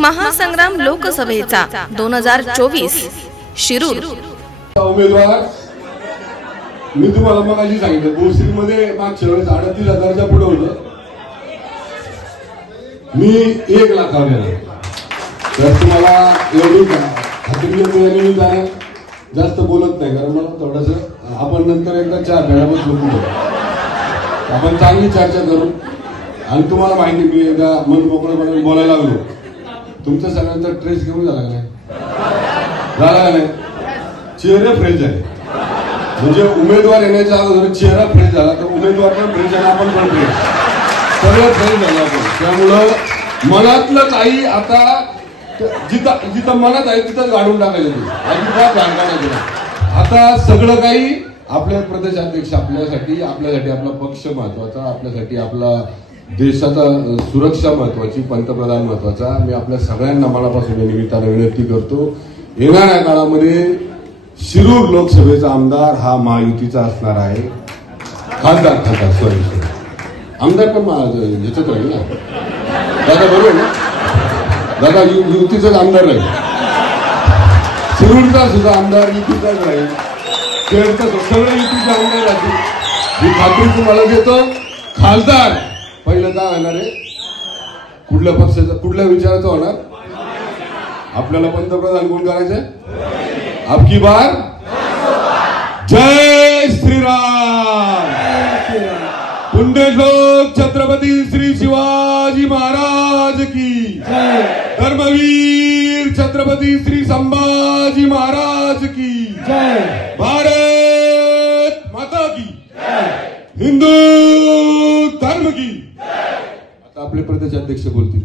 महासंग्राम लोकसभेचा 2024 शिरूर उमेदवार मी तुम्हाला मगाशी सांगितलं बोरसिंग मध्ये मागच्या वेळेस 38,000च्या पुढे होतं. मी 1 लाखावर येणार. तर तुम्हाला एवढी खात्री मिळाली जास्त बोलत नाही कारण मला थोडस आपण नंतर एकदा चहा प्यायला बसलो आपण चांगली चर्चा करू आणि तुम्हाला माहिती मी एकदा मन मोकळेपणे बोलायला लागलो. तुमच्या सगळ्यांचा ट्रेस घेऊन झाला नाही चेहरे फ्रेश झाले म्हणजे उमेदवार येण्याच्या अगोदर चेहरा फ्रेश झाला तर उमेदवार पण फ्रेश आणि आपण पण फ्रेश सगळं फ्रेश झालं आपण. त्यामुळं मनातलं काही आता जिथं जिथं मनात आहे तिथंच गाडून टाकायचं अजिबात जाणकारायचं. आता सगळं काही आपल्या प्रदेशाध्यक्ष आपल्यासाठी आपला पक्ष महत्वाचा आपल्यासाठी आपला देशाचा सुरक्षा महत्वाची पंतप्रधान महत्वाचा. मी आपल्या सगळ्यांना मनापासून या निमित्तानं विनंती करतो येणाऱ्या काळामध्ये शिरूर लोकसभेचा आमदार हा महायुतीचा असणार आहे. खासदार सॉरी आमदार पण ह्याच्यात राहील ना दादा बरोबर ना दादा युतीचाच आमदार राहील. शिरूरचा सुद्धा आमदार युतीचाच राहील. खेळचा सगळे युतीचे आमदार राहतील ही खात्री तुम्हाला देतो. खासदार पहिलं काय होणार आहे कुठल्या पक्षाचा कुठल्या विचाराचा होणार आपल्याला पंतप्रधान कोण करायचंय आपकी बार जय श्रीराम. पुण्यश्लोक छत्रपती श्री शिवाजी महाराज की धर्मवीर छत्रपती श्री संभाजी महाराज की भारत माता की हिंदू धर्म की. आता आपले प्रदेशाध्यक्ष बोलतील.